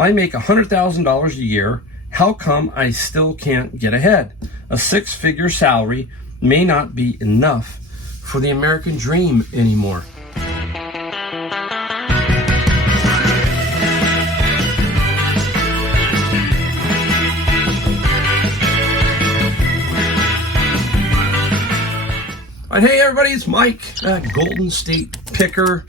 I make $100,000 a year. How come I still can't get ahead? A six-figure salary may not be enough for the American dream anymore. All right, hey everybody, it's Mike at Golden State Picker,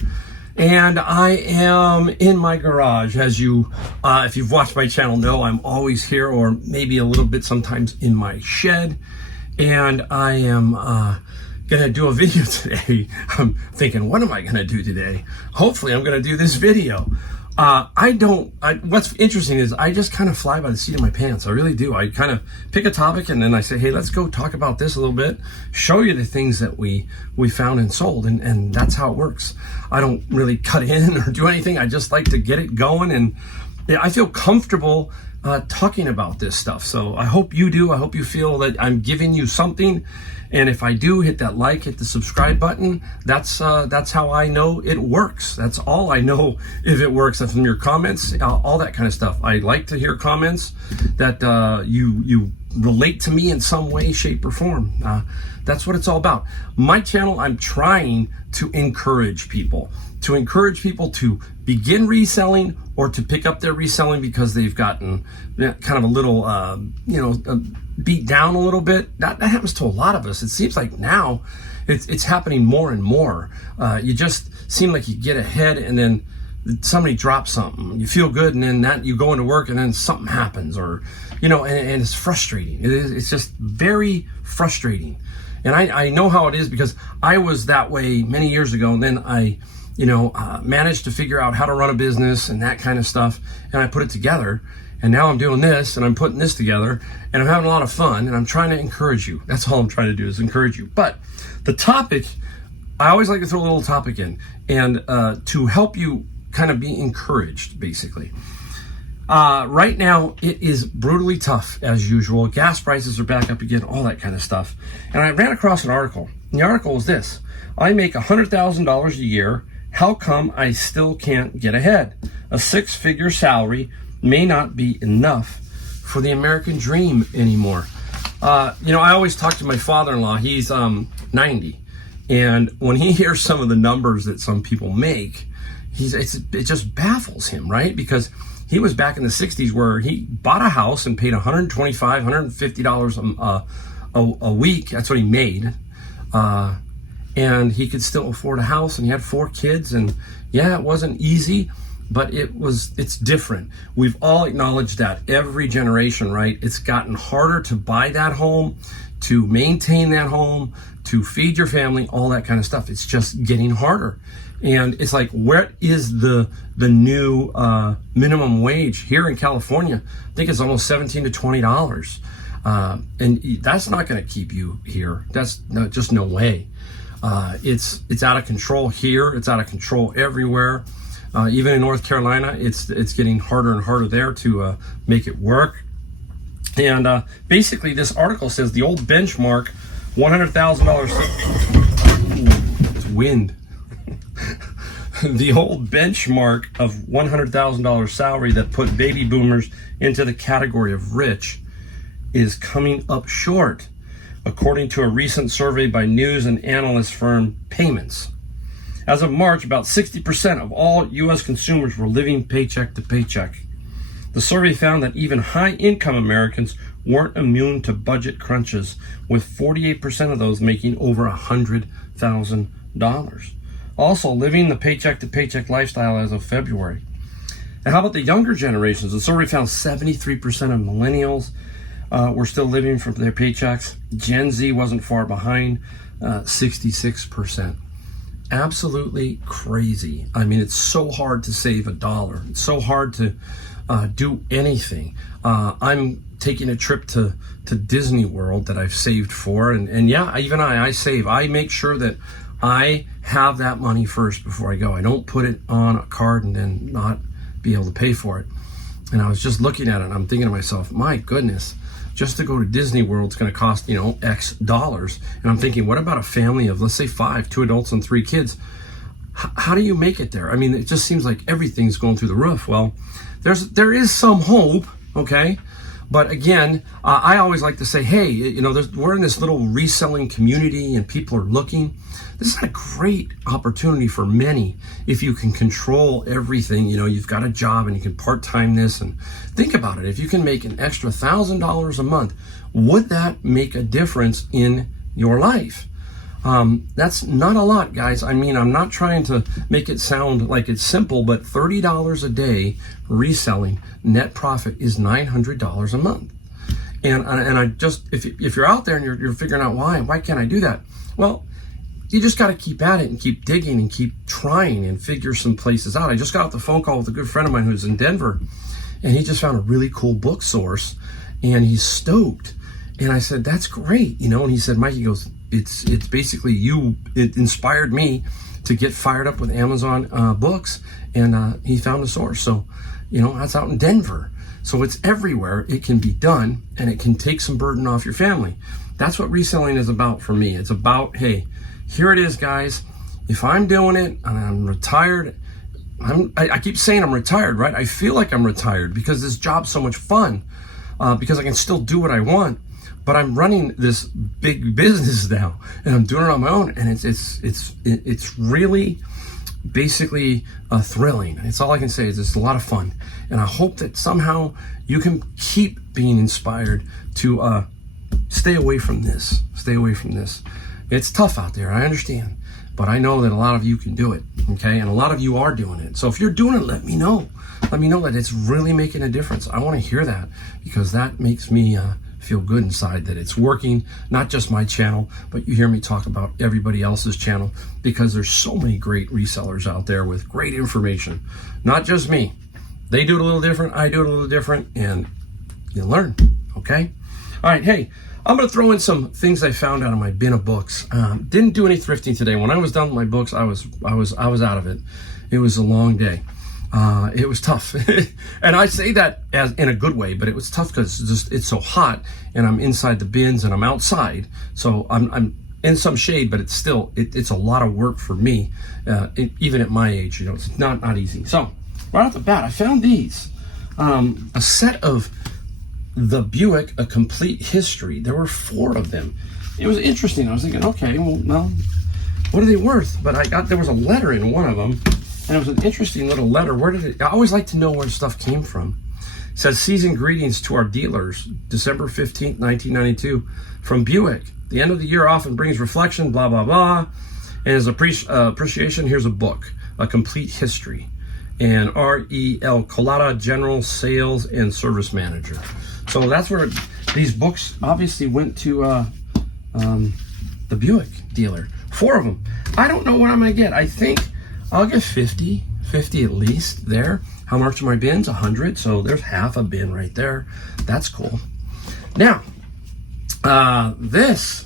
and I am in my garage. As you, if you've watched my channel, know I'm always here, or maybe a little bit sometimes in my shed. And I am gonna do a video today. I'm thinking, what am I gonna do today? Hopefully, I'm gonna do this video. What's interesting is I just kind of fly by the seat of my pants. I really do. I kind of pick a topic and then I say, hey, let's go talk about this a little bit, show you the things that we found and sold, and that's how it works. I don't really cut in or do anything. I just like to get it going, and I feel comfortable talking about this stuff. So I hope you do. I hope you feel that I'm giving you something. And if I do, hit that like, hit the subscribe button. That's how I know it works. That's all I know if it works. And from your comments, all that kind of stuff. I like to hear comments that you relate to me in some way, shape, or form. That's what it's all about. My channel, I'm trying to encourage people to begin reselling or to pick up their reselling because they've gotten kind of a little, beat down a little bit. That happens to a lot of us. It seems like now it's happening more and more. You just seem like you get ahead and then somebody drops something. You feel good, and then you go into work and then something happens, or, and it's frustrating. It's just very frustrating. And I know how it is because I was that way many years ago, and then I managed to figure out how to run a business and that kind of stuff, and I put it together. And now I'm doing this, and I'm putting this together, and I'm having a lot of fun, and I'm trying to encourage you. That's all I'm trying to do, is encourage you. But the topic, I always like to throw a little topic in, and to help you kind of be encouraged, basically. Right now, it is brutally tough, as usual. Gas prices are back up again, all that kind of stuff. And I ran across an article. And the article was this: I make $100,000 a year. How come I still can't get ahead? A six-figure salary may not be enough for the American dream anymore. I always talk to my father-in-law. He's 90, and when he hears some of the numbers that some people make, it just baffles him, right? Because he was back in the 60s where he bought a house and paid $125, $150 a week. That's what he made. And he could still afford a house, and he had 4 kids, and yeah, it wasn't easy, but it's different. We've all acknowledged that every generation, right? It's gotten harder to buy that home, to maintain that home, to feed your family, all that kind of stuff. It's just getting harder. And it's like, what is the new minimum wage here in California? I think it's almost $17 to $20. And that's not gonna keep you here. That's just no way. It's out of control here. It's out of control everywhere. Even in North Carolina, it's getting harder and harder there to make it work. And basically, this article says the old benchmark, $100,000. It's wind. The old benchmark of $100,000 salary that put baby boomers into the category of rich is coming up short, according to a recent survey by news and analyst firm Payments. As of March, about 60% of all U.S. consumers were living paycheck to paycheck. The survey found that even high-income Americans weren't immune to budget crunches, with 48% of those making over $100,000. Also, living the paycheck-to-paycheck lifestyle as of February. And how about the younger generations? The survey found 73% of millennials were still living from their paychecks. Gen Z wasn't far behind, 66%. Absolutely crazy. I mean, it's so hard to save $1. It's so hard to do anything. I'm taking a trip to Disney World that I've saved for, and yeah, even I save. I make sure that I have that money first before I go. I don't put it on a card and then not be able to pay for it. And I was just looking at it, and I'm thinking to myself, my goodness, just to go to Disney World, it's going to cost, X dollars. And I'm thinking, what about a family of, let's say 5, 2 adults and 3 kids? How do you make it there? I mean, it just seems like everything's going through the roof. Well, there is some hope, okay? But again, I always like to say, hey, you know, we're in this little reselling community and people are looking. This is a great opportunity for many if you can control everything. You know, you've got a job and you can part-time this, and think about it. If you can make an extra $1,000 a month, would that make a difference in your life? That's not a lot, guys. I mean, I'm not trying to make it sound like it's simple, but $30 a day reselling net profit is $900 a month. And I just, if you're out there and you're figuring out why can't I do that? Well, you just got to keep at it and keep digging and keep trying and figure some places out. I just got off the phone call with a good friend of mine who's in Denver, and he just found a really cool book source, and he's stoked. And I said, that's great, you know. And he said, Mike, he goes, it's basically it inspired me to get fired up with Amazon books, and he found a source. So, you know, that's out in Denver. So it's everywhere. It can be done, and it can take some burden off your family. That's what reselling is about for me. It's about, hey, here it is, guys. If I'm doing it and I'm retired, I keep saying I'm retired, right? I feel like I'm retired because this job's so much fun, because I can still do what I want. But I'm running this big business now, and I'm doing it on my own, and it's really basically thrilling. It's all I can say is it's a lot of fun, and I hope that somehow you can keep being inspired to stay away from this. Stay away from this. It's tough out there, I understand, but I know that a lot of you can do it, okay? And a lot of you are doing it. So if you're doing it, let me know. Let me know that it's really making a difference. I want to hear that, because that makes me feel good inside that it's working, not just my channel, but you hear me talk about everybody else's channel, because there's so many great resellers out there with great information. Not just me. They do it a little different, I do it a little different, and you learn, okay? All right, hey, I'm going to throw in some things I found out of my bin of books. Didn't do any thrifting today. When I was done with my books, I was out of it. It was a long day. It was tough. And I say that as in a good way, but it was tough because it's so hot, and I'm inside the bins and I'm outside. So I'm in some shade, but it's still, it's a lot of work for me, even at my age. You know, it's not easy. So right off the bat, I found these, a set of the Buick, A Complete History. There were 4 of them. It was interesting. I was thinking, okay, well, what are they worth? But there was a letter in one of them, and it was an interesting little letter. I always like to know where stuff came from. It says, season greetings to our dealers, December 15th, 1992, from Buick. The end of the year often brings reflection, blah, blah, blah. And as appreciation, here's a book, A Complete History. And R.E.L. Collada, General Sales and Service Manager. So that's where these books obviously went to the Buick dealer. 4 of them. I don't know what I'm going to get. I think I'll get 50 at least there. How much are my bins? 100. So there's half a bin right there. That's cool. Now, this,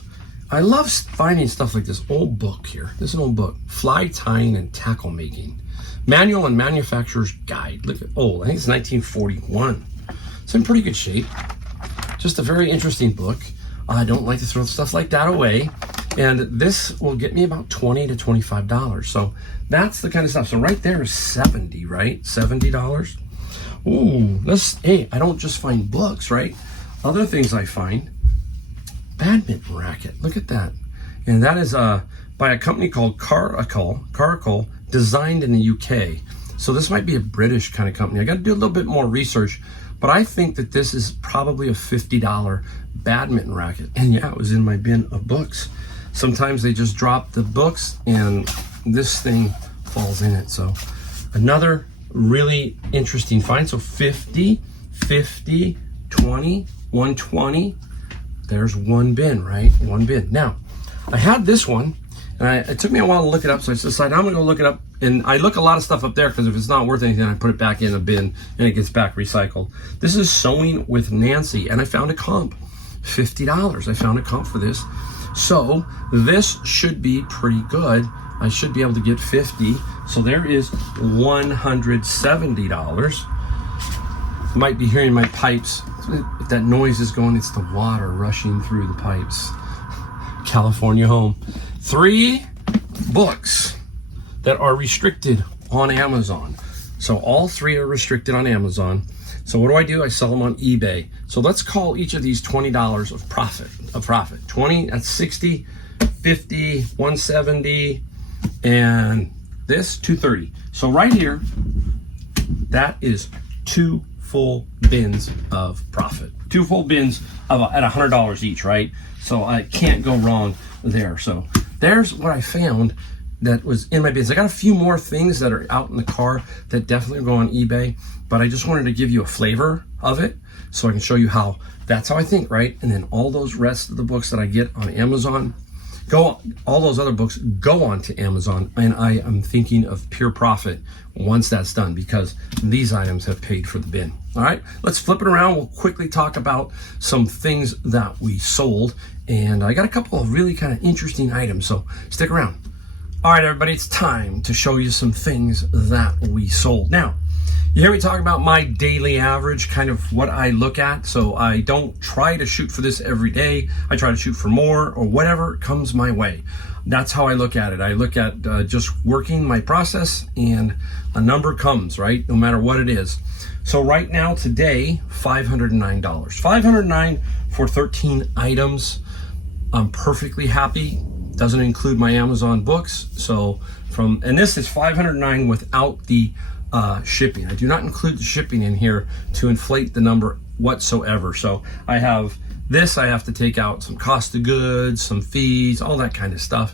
I love finding stuff like this old book here. This is an old book, Fly Tying and Tackle Making. Manual and Manufacturer's Guide. Look at, I think it's 1941. It's in pretty good shape. Just a very interesting book. I don't like to throw stuff like that away. And this will get me about $20 to $25. So that's the kind of stuff. So right there is 70, right? $70. Ooh, hey, I don't just find books, right? Other things I find, badminton racket. Look at that. And that is by a company called Caracal, designed in the UK. So this might be a British kind of company. I got to do a little bit more research, but I think that this is probably a $50 badminton racket. And yeah, it was in my bin of books. Sometimes they just drop the books and this thing falls in it. So another really interesting find. So 50, 50, 20, 120. There's one bin, right? One bin. Now, I had this one, and it took me a while to look it up, so I decided I'm gonna go look it up. And I look a lot of stuff up there because if it's not worth anything, I put it back in a bin and it gets back recycled. This is Sewing with Nancy, and I found a comp, $50. I found a comp for this. So this should be pretty good. I should be able to get 50. So there is $170. You might be hearing my pipes. If that noise is going, it's the water rushing through the pipes. California home. 3 books that are restricted on Amazon. So all 3 are restricted on Amazon. So what do? I sell them on eBay. So let's call each of these $20 of profit. 20, that's 60, 50, 170, and this 230. So right here, that is 2 full bins of profit. 2 full bins of at $100 each, right? So I can't go wrong there. So there's what I found that was in my bins. I got a few more things that are out in the car that definitely go on eBay, but I just wanted to give you a flavor of it so I can show you how that's how I think, right? And then all those rest of the books that I get on Amazon, all those other books go on to Amazon, and I am thinking of pure profit once that's done because these items have paid for the bin. All right, let's flip it around. We'll quickly talk about some things that we sold, and I got a couple of really kind of interesting items, so stick around. All right, everybody, it's time to show you some things that we sold. Now, you hear me talk about my daily average, kind of what I look at. So I don't try to shoot for this every day. I try to shoot for more or whatever comes my way. That's how I look at it. I look at just working my process, and a number comes, right? No matter what it is. So right now, today, $509. $509 for 13 items. I'm perfectly happy. Doesn't include my Amazon books. So and this is $509 without the shipping. I do not include the shipping in here to inflate the number whatsoever. So I have this, I have to take out some cost of goods, some fees, all that kind of stuff.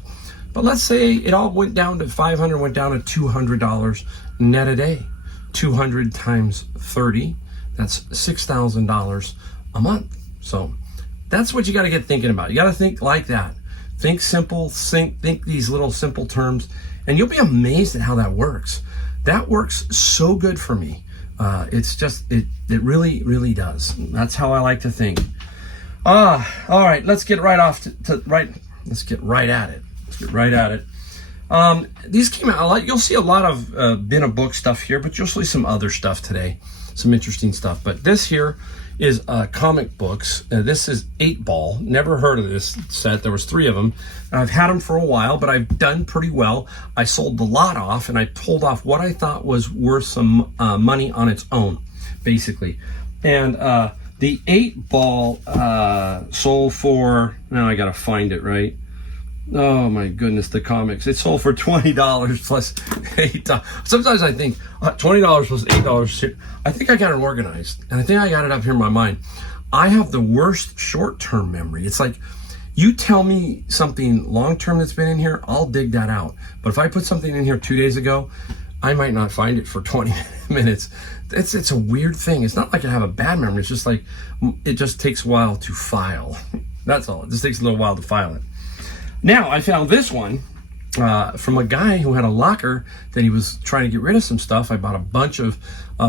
But let's say it all went down to $500, went down to $200 net a day. 200 times 30, that's $6,000 a month. So that's what you got to get thinking about. You got to think like that. Think simple, think these little simple terms, and you'll be amazed at how that works. That works so good for me. It's just, it really, really does. That's how I like to think. All right, let's get right off let's get right at it. These came out a lot. You'll see a lot of bin of book stuff here, but you'll see some other stuff today, some interesting stuff. But this here is comic books. This is 8-Ball. Never heard of this set. There was 3 of them. And I've had them for a while, but I've done pretty well. I sold the lot off, and I pulled off what I thought was worth some money on its own, basically. And the 8-Ball sold for, now I gotta find it, right? Oh my goodness, the comics. It sold for $20 plus $8. Sometimes I think $20 plus $8. I think I got it organized, and I think I got it up here in my mind. I have the worst short-term memory. It's like, you tell me something long-term that's been in here, I'll dig that out. But if I put something in here 2 days ago, I might not find it for 20 minutes. It's a weird thing. It's not like I have a bad memory. It's just like, it just takes a while to file. That's all. It just takes a little while to file it. Now, I found this one from a guy who had a locker that he was trying to get rid of some stuff. I bought a bunch of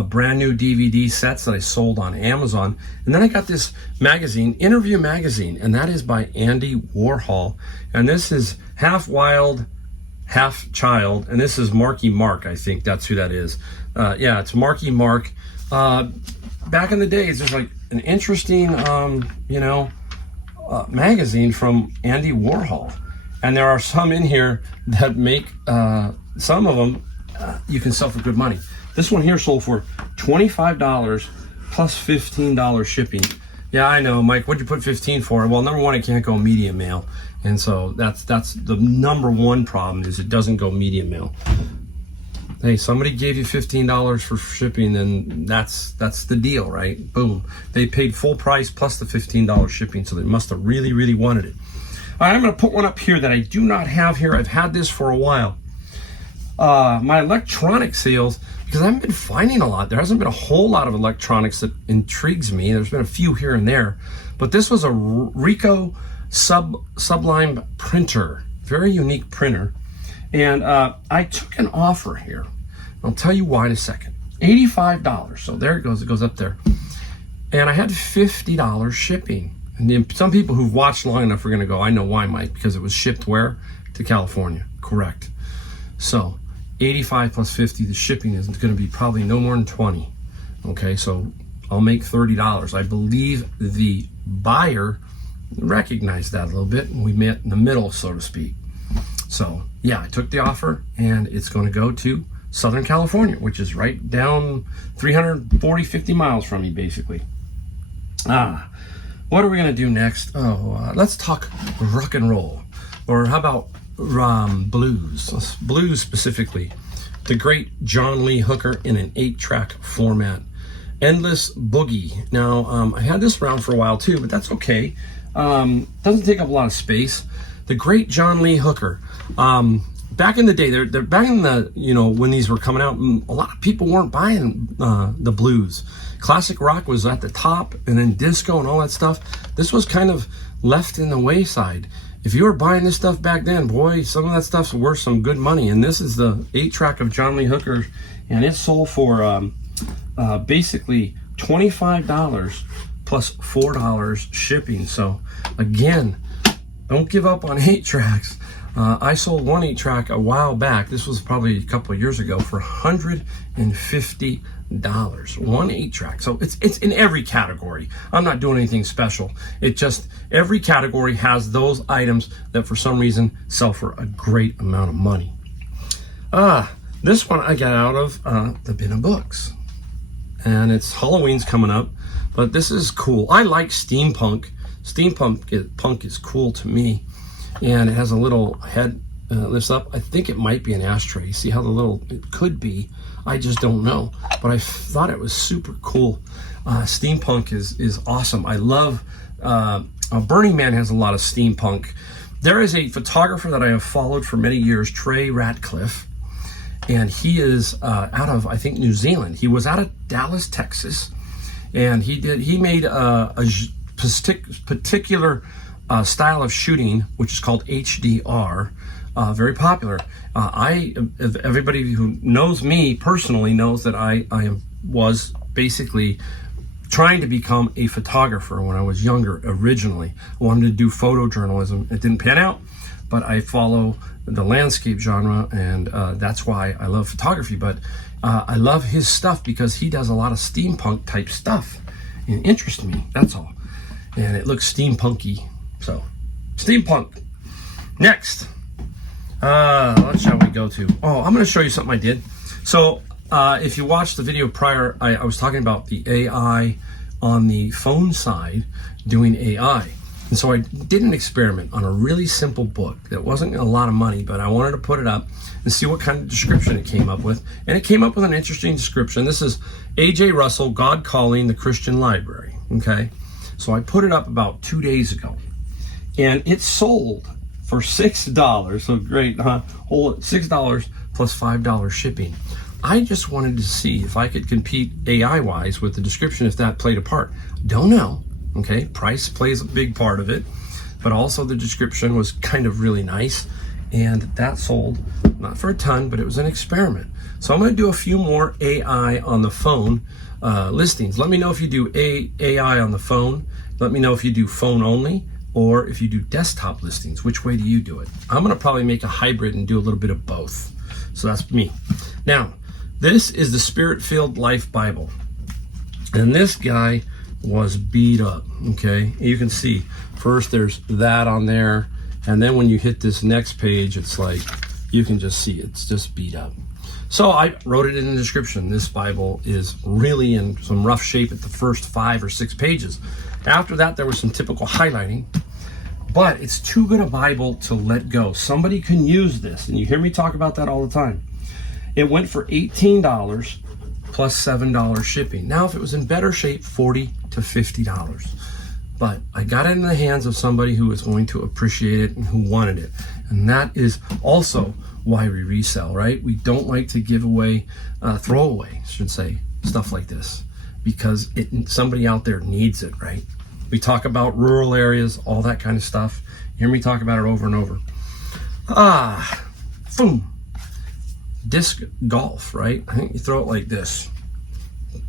brand new DVD sets that I sold on Amazon. And then I got this magazine, Interview Magazine, and that is by Andy Warhol. And this is half wild, half child. And this is Marky Mark, I think that's who that is. Yeah, it's Marky Mark. Back in the days, there's like an interesting, magazine from Andy Warhol. And there are some in here that make, some of them you can sell for good money. This one here sold for $25 plus $15 shipping. Yeah, I know, Mike, what'd you put 15 for? Well, number one, it can't go medium mail. And so that's the number one problem, is it doesn't go medium mail. Hey, somebody gave you $15 for shipping, then that's the deal, right? Boom. They paid full price plus the $15 shipping, so they must have really, really wanted it. All right, I'm going to put one up here that I do not have here. I've had this for a while. My electronic sales, because I haven't been finding a lot. There hasn't been a whole lot of electronics that intrigues me. There's been a few here and there. But this was a Ricoh Sublime printer. Very unique printer. And I took an offer here. I'll tell you why in a second. $85. So there it goes. It goes up there. And I had $50 shipping. And some people who've watched long enough are going to go, I know why, Mike, because it was shipped where? To California. Correct. So 85 plus 50, the shipping is going to be probably no more than 20. Okay, so I'll make $30. I believe the buyer recognized that a little bit, and we met in the middle, so to speak. So yeah, I took the offer, and it's going to go to Southern California, which is right down 340, 50 miles from me, basically. What are we gonna do next? Let's talk rock and roll, or how about blues? Blues specifically. The great John Lee Hooker in an 8-track format. Endless Boogie. Now, I had this around for a while too, but that's okay. Doesn't take up a lot of space. The great John Lee Hooker. Back in the day, they're back in the, when these were coming out, a lot of people weren't buying the blues. Classic rock was at the top, and then disco and all that stuff. This was kind of left in the wayside. If you were buying this stuff back then, boy, some of that stuff's worth some good money. And this is the 8-track of John Lee Hooker, and it sold for basically $25 plus $4 shipping. So again, don't give up on 8-tracks. I sold one 8-track a while back. This was probably a couple of years ago for $150. One 8-track. So it's in every category. I'm not doing anything special. It just, every category has those items that for some reason sell for a great amount of money. This one I got out of the bin of books. And it's Halloween's coming up, but this is cool. I like steampunk. Punk is cool to me. And it has a little head lifts up. I think it might be an ashtray. See how it could be. I just don't know. But I thought it was super cool. Steampunk is awesome. I love, Burning Man has a lot of steampunk. There is a photographer that I have followed for many years, Trey Ratcliffe. And he is out of, I think, New Zealand. He was out of Dallas, Texas. And he made a particular style of shooting, which is called HDR, very popular. Everybody who knows me personally knows that I was basically trying to become a photographer when I was younger originally. I wanted to do photojournalism. It didn't pan out, but I follow the landscape genre, and that's why I love photography. But I love his stuff because he does a lot of steampunk type stuff. It interests me, that's all. And it looks steampunky. So, steampunk. Next, what shall we go to? I'm going to show you something I did. So, if you watched the video prior, I was talking about the AI on the phone side doing AI. And so I did an experiment on a really simple book that wasn't a lot of money, but I wanted to put it up and see what kind of description it came up with. And it came up with an interesting description. This is A.J. Russell, God Calling the Christian Library. Okay, so I put it up about 2 days ago. And it sold for $6. So great, huh? $6 plus $5 shipping. I just wanted to see if I could compete AI-wise with the description, if that played a part. Don't know. Okay, price plays a big part of it, but also the description was kind of really nice, and that sold not for a ton, but it was an experiment. So I'm going to do a few more AI on the phone listings. Let me know if you do AI on the phone. Let me know if you do phone only, or if you do desktop listings. Which way do you do it? I'm going to probably make a hybrid and do a little bit of both. So that's me. Now, this is the Spirit-Filled Life Bible, and this guy was beat up. Okay, you can see first there's that on there, and then when you hit this next page, it's like you can just see it's just beat up. So I wrote it in the description. This Bible is really in some rough shape at the first 5 or 6 pages. After that, there was some typical highlighting, but it's too good a Bible to let go. Somebody can use this, and you hear me talk about that all the time. It went for $18 plus $7 shipping. Now, if it was in better shape, $40 to $50. But I got it in the hands of somebody who is going to appreciate it and who wanted it. And that is also why we resell, right? We don't like to give away, throw away, I should say, stuff like this, because somebody out there needs it, right? We talk about rural areas, all that kind of stuff. You hear me talk about it over and over. Boom. Disc golf, right? I think you throw it like this.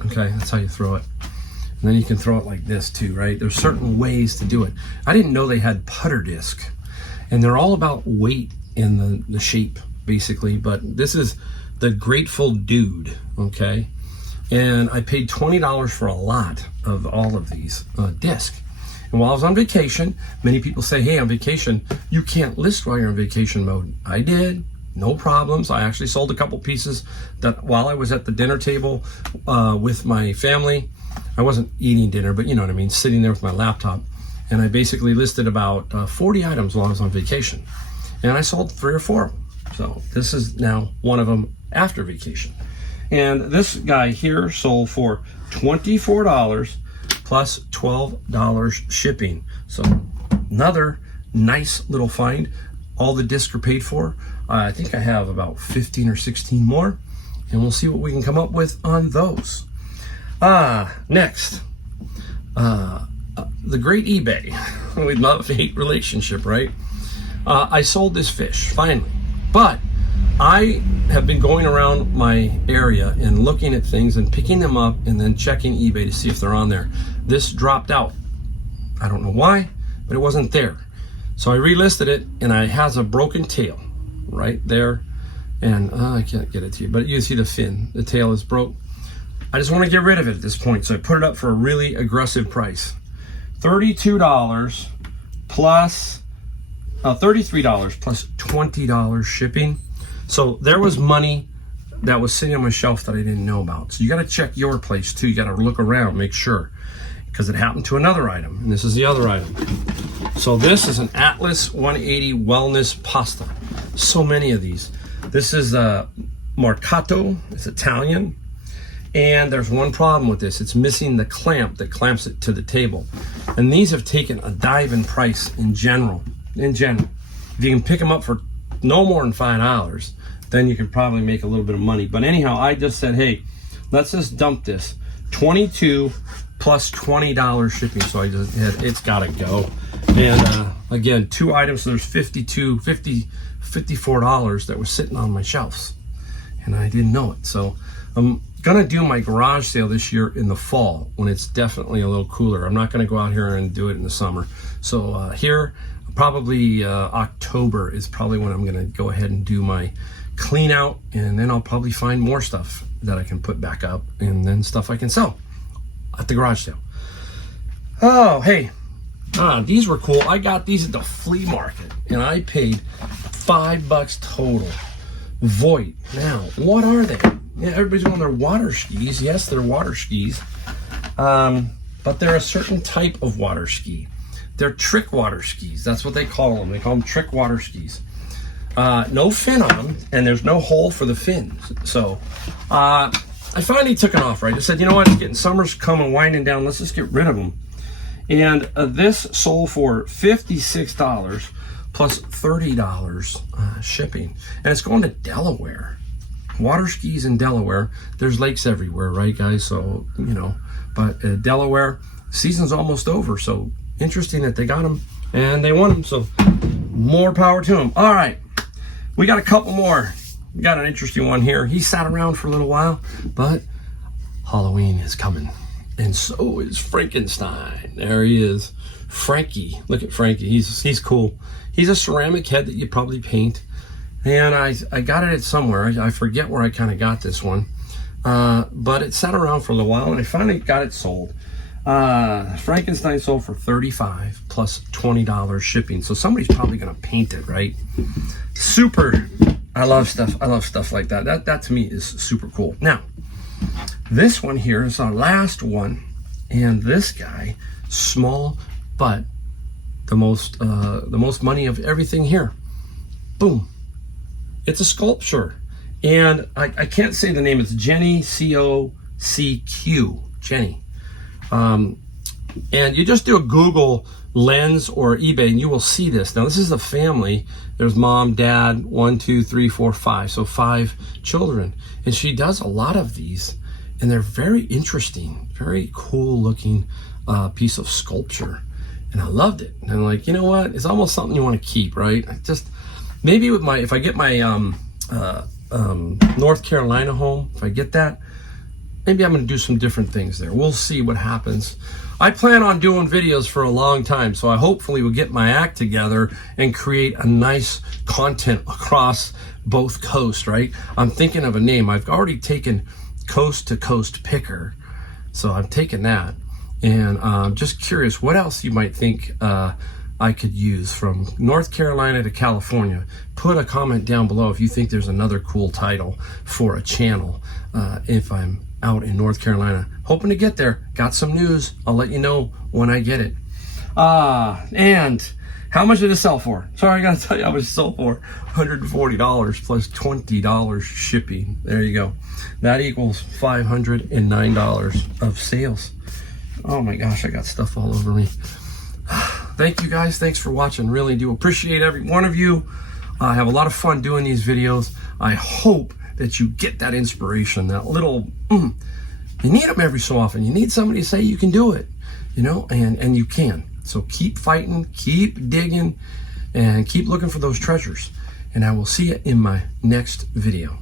Okay, that's how you throw it. And then you can throw it like this too, right? There's certain ways to do it. I didn't know they had putter disc. And they're all about weight in the shape, basically. But this is the Grateful Dude, okay? And I paid $20 for a lot of all of these discs. And while I was on vacation, many people say, hey, on vacation, you can't list while you're on vacation mode. I did. no problems. I actually sold a couple pieces that while I was at the dinner table with my family. I wasn't eating dinner, but you know what I mean, sitting there with my laptop. And I basically listed about 40 items while I was on vacation. And I sold 3 or 4 of them. So this is now one of them after vacation. And this guy here sold for $24 plus $12 shipping. So another nice little find. All the discs are paid for. I think I have about 15 or 16 more, and we'll see what we can come up with on those. Next, the great eBay. We love-hate relationship, right? I sold this fish, finally. But I have been going around my area and looking at things and picking them up and then checking eBay to see if they're on there. This dropped out. I don't know why, but it wasn't there. So I relisted it, and it has a broken tail right there. And I can't get it to you, but you see the fin. The tail is broke. I just want to get rid of it at this point, so I put it up for a really aggressive price. $32 plus $33 plus $20 shipping. So there was money that was sitting on my shelf that I didn't know about. So you got to check your place too. You got to look around, make sure, because it happened to another item, and this is the other item. So this is an Atlas 180 Wellness Pasta. So many of these. This is Marcato. It's Italian. And there's one problem with this. It's missing the clamp that clamps it to the table. And these have taken a dive in price in general. If you can pick them up for no more than $5, then you can probably make a little bit of money. But anyhow, I just said, hey, let's just dump this. $22 plus $20 shipping. So I just had, it's gotta go. And again, 2 items, so there's $54 that was sitting on my shelves. And I didn't know it. So I'm gonna do my garage sale this year in the fall when it's definitely a little cooler. I'm not gonna go out here and do it in the summer. So here, probably October is probably when I'm gonna go ahead and do my clean out, and then I'll probably find more stuff that I can put back up, and then stuff I can sell at the garage sale. Oh, hey, these were cool. I got these at the flea market, and I paid $5 total. Voigt. Now, what are they? Yeah, everybody's on their water skis. Yes, they're water skis, but they're a certain type of water ski. They're trick water skis. That's what they call them. They call them trick water skis. No fin on them, and there's no hole for the fin. So I finally took an offer. I just said, you know what? It's getting summer's coming, winding down. Let's just get rid of them. And this sold for $56 plus $30 shipping, and it's going to Delaware. Water skis in Delaware. There's lakes everywhere, right, guys? So you know, but Delaware season's almost over. So interesting that they got them and they won them. So more power to them. All right, we got a couple more. We got an interesting one here. He sat around for a little while, but Halloween is coming, and so is Frankenstein. There he is, Frankie. Look at Frankie. He's cool. He's a ceramic head that you probably paint. And I got it somewhere. I forget where I kind of got this one. But it sat around for a little while, and I finally got it sold. Frankenstein sold for $35 plus $20 shipping. So somebody's probably going to paint it, right? Super. I love stuff like that. That to me is super cool. Now, this one here is our last one. And this guy, small, but the most money of everything here. Boom. It's a sculpture, and I can't say the name. It's Jenny, C-O-C-Q, Jenny. And you just do a Google Lens or eBay, and you will see this. Now, this is a family. There's mom, dad, 1, 2, 3, 4, 5. So 5 children, and she does a lot of these, and they're very interesting, very cool looking piece of sculpture. And I loved it. And I'm like, you know what? It's almost something you want to keep, right? Maybe with if I get my North Carolina home, if I get that, maybe I'm going to do some different things there. We'll see what happens. I plan on doing videos for a long time, so I hopefully will get my act together and create a nice content across both coasts, right? I'm thinking of a name. I've already taken Coast to Coast Picker, so I'm taking that. And I'm just curious what else you might think I could use from North Carolina to California. Put a comment down below if you think there's another cool title for a channel if I'm out in North Carolina. Hoping to get there. Got some news. I'll let you know when I get it. And how much did it sell for? Sorry, I gotta tell you how much it sold for. $140 plus $20 shipping. There you go. That equals $509 of sales. Oh my gosh, I got stuff all over me. Thank you guys. Thanks for watching. Really do appreciate every one of you. I have a lot of fun doing these videos. I hope that you get that inspiration, that little, you need them every so often. You need somebody to say you can do it, you know, and you can. So keep fighting, keep digging, and keep looking for those treasures. And I will see you in my next video.